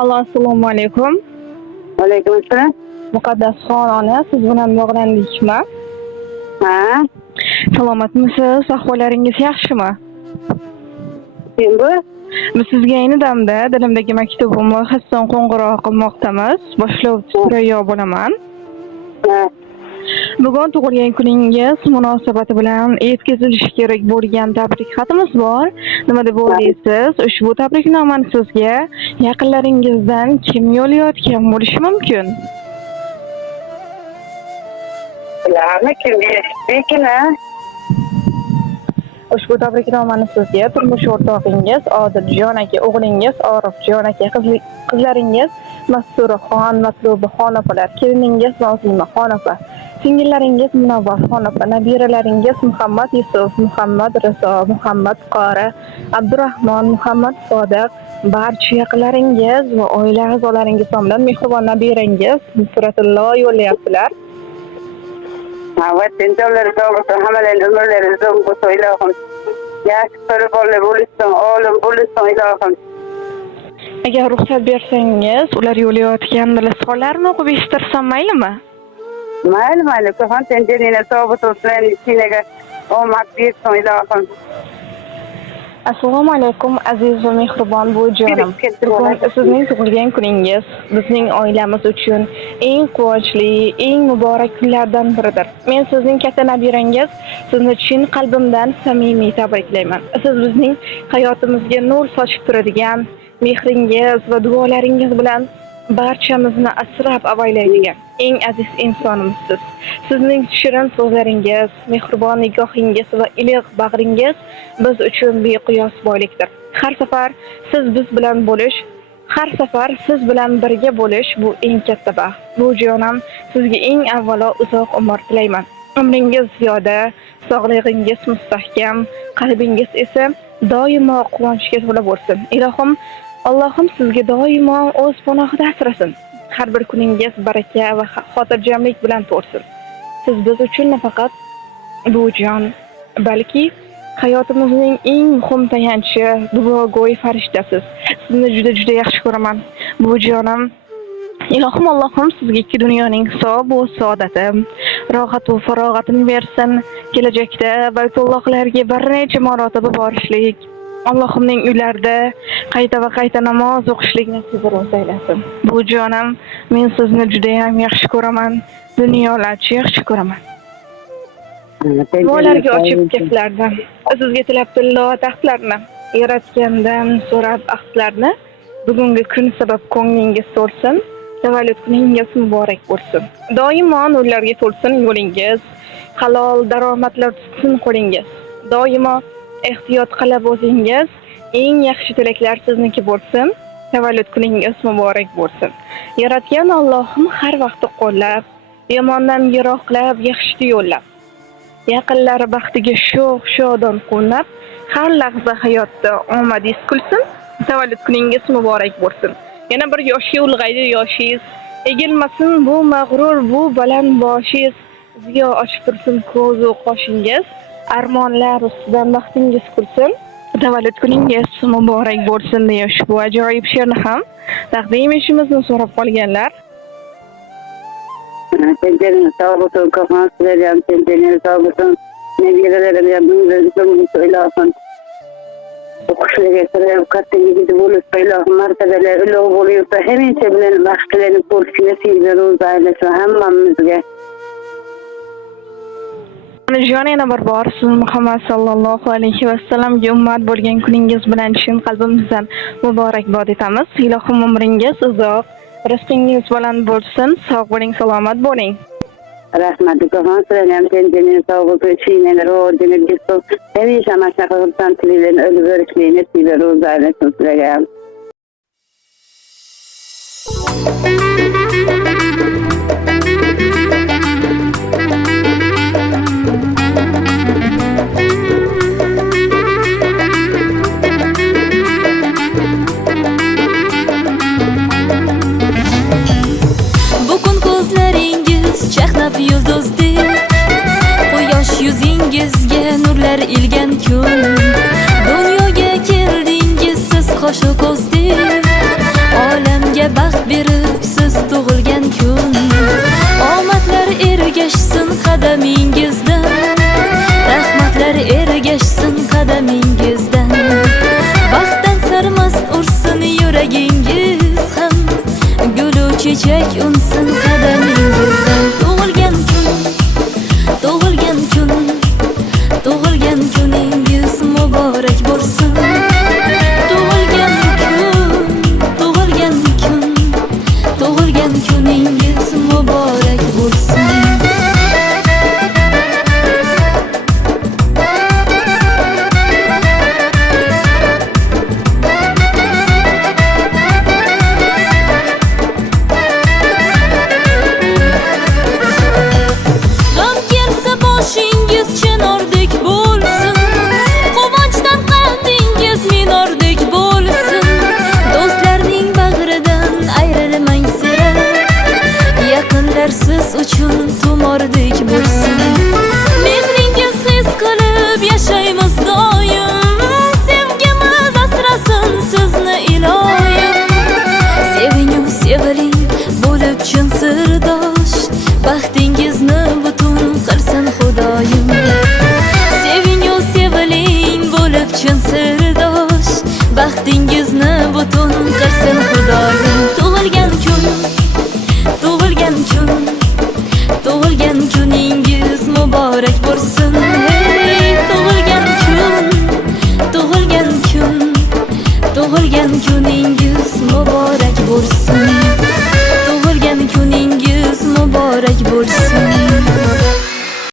Allo, assalomu alaykum. Alaykum assalom. Muqaddas xonani, siz bilan bog'landikmi? Ha? Salomatmisiz? Ahvollaringiz yaxshimi? Kim bu? Biz sizga ayni damda dilimdagi maktubimni hasson qo'ng'iroq qilmoqdamiz. Boshlovchi Surayyo bo'laman. Ha. Bugun tug'ilgan kuningiz munosabati bilan yetkazilishi kerak bo'lgan tabrik xatimiz bor. Nima deb o'ylaysiz? Ushbu tabriknomani sizga yaqinlaringizdan kim yo'llayotgan bo'lishi mumkin? Bilarmi kim berishi ha? Ushbu tabriknomani sizga turmush o'rtog'ingiz Odiljon aka, o'g'lingiz Orifjon aka, qizlaringiz Masturaxon, Matlubaxon opalar, keliningiz Nozimaxon opa, singillaringiz Munavvarxon opa, nabiralaringiz Muhammad Yusuf, Muhammad Rizo, Muhammad Qori, Abdurahmon, Muhammad Sodiq, barcha yaqinlaringiz va oila a'zolaringiz tomonidan mehribon nabirangiz Nusratullo yo'llayaptilar. Evet, insanları doğrusu hamelen ömürleri zongusu ilahım. Yaşıkları bolle buluşsun, oğlum buluşsun ilahım. Agar ruxsat bersangiz, ular yo'llayotgan savollarni o'qib eshittirsam maylimi? Mayli, kafan tencerine soğuk olsun, içine olmak büyüksün ilahım. Assalomu alaykum aziz va mehribon buvijonim. Bugun sizning tug'ilgan kuningiz bizning oilamiz uchun eng quvonchli, eng muborak kunlardan biridir. Men sizning katta nabirangiz, sizni chin qalbimdan samimiy tabriklayman. Siz bizning hayotimizga nur sochib turadigan, mehringiz va duolaringiz bilan barchamizni asrab avaylaydigan eng aziz insonimizsiz. Sizning shirin so'zlaringiz, mehribon nigohingiz va iliq bag'ringiz biz uchun beqiyos boylikdir. Har safar siz bilan birga bo'lish bu eng katta baxt. Bu jonim, sizga eng avvalo uzoq umr tilayman. Umringiz ziyoda, sog'lig'ingiz mustahkam, qalbingiz esa doimo quvonchga to'la bo'lsin. Ilohim, Allohim sizga doimo o'z panohida asrasin. Har bir kuningiz baraka va xotirjamlik bilan to'lsin. Siz biz uchun nafaqat buvijon, balki hayotimizning eng muhim tayanchi, duogo'y farishtasiz. Sizni juda yaxshi ko'raman, buvijonim. Ilohim Allohim sizga ikki dunyoning sog' va saodati, rohat va farog'atini bersin. Kelajakda Baytullohlarga bir necha marotaba borishlik, Allohimning uylarida qayta namoz o'qishlik nasib aylasin. Buvijonim, men sizni juda ham yaxshi ko'raman, dunyolarcha yaxshi ko'raman. Duolarga ochib kaflardan, sizga tilab tillo taxtlarni, yaratgandan so'rab ahdlarni, bugungi kun sabab ko'nglingiz to'lsin, tavallud kuningiz muborak bo'lsin. Doimo nurlarga to'lsin yo'lingiz, halol daromadlar tutsin qo'lingiz. Doimo ehtiyot qilib o'zingiz, eng yaxshi tilaklar sizniki bo'lsin, tavallud kuningiz muborak bo'lsin. Yaratgan Allohim har vaqt qo'llab, yomondan yiroqlab, yaxshiga yo'llab, yaqinlari baxtiga shodon quvnab, har lahza hayotda omadingiz kulsin, tavallud kuningiz muborak bo'lsin. Yana bir yoshga ulg'aydi yoshingiz, egilmasin bu mag'rur, bu baland boshingiz, ziyo ochib tursin ko'z va qoshingiz, armonlar ustidan baxtingiz kulsin, tavallud kuningiz muborak bo'lsin deya ushbu ajoyib she'rni ham taqdim etishimizni so'rab qolganlar. Tencerine sağ olsun, kafan süreceğim, tencerine sağ olsun. Nebirelerim yaptığımızı ilahım. Okuşları getireyim, kattığını gidip olursa ilahım, martebeler öyle oluyorsa hemen çebilenin başkalarının korkusuna sizler oldu ailesi hemmamizge. Onajon, yana bir bor siz Muhammad sallallohu alayhi vasallamga ummat bo'lgan kuningiz bilan chin qalbimizdan muborakbod etamiz. Ilohim umringiz uzoq, rizqingiz baland bo'lsin, sog' bo'ling, salomat bo'ling. Rahmat, kafan süreceğim, tencerine sağ olsun, çiğneler ordine gitsin. Hemşe maşaklıktan tililerin ölü görüşlerini sizler oldu ailesi süreceğim. Yulduzdek quyosh yuzingizga nurlar ilgan kun, dunyoga keldingiz siz qo'shiq ko'zdek, olamga qadamingizdan, rahmatlar ergashsin qadamingizdan. Baxtdan sarmast ursin yuragingiz ham, gulu chechak unsin qadamingizdan. Tug'ilgan kun, tug'ilgan kun, tug'ilgan kuningiz muborak bo'lsin. Tug'ilgan kun, tug'ilgan kun, tug'ilgan kuningiz muborak bo'lsin. G'am kelsa boshingiz chinordek bo'lsin, quvonchdan qalbingiz minordek bo'lsin. Do'stlarning bag'ridan ayrilmang sira, yaqinlar siz uchun tumordek bo'lsin. Mehringiz his qilib yashaymiz doim, sevgimiz asrasin sizni iloyim. Sevingu seviling bo'lib chin sirdosh, baxtingizni butun qilsin Xudoyim. Sevingu seviling bo'lib chin sirdosh, baxtingizni butun qilsin Xudoyim. Tug'ilgan kun, tug'ilgan kun, tug'ilgan kuningiz muborak bo'lsin.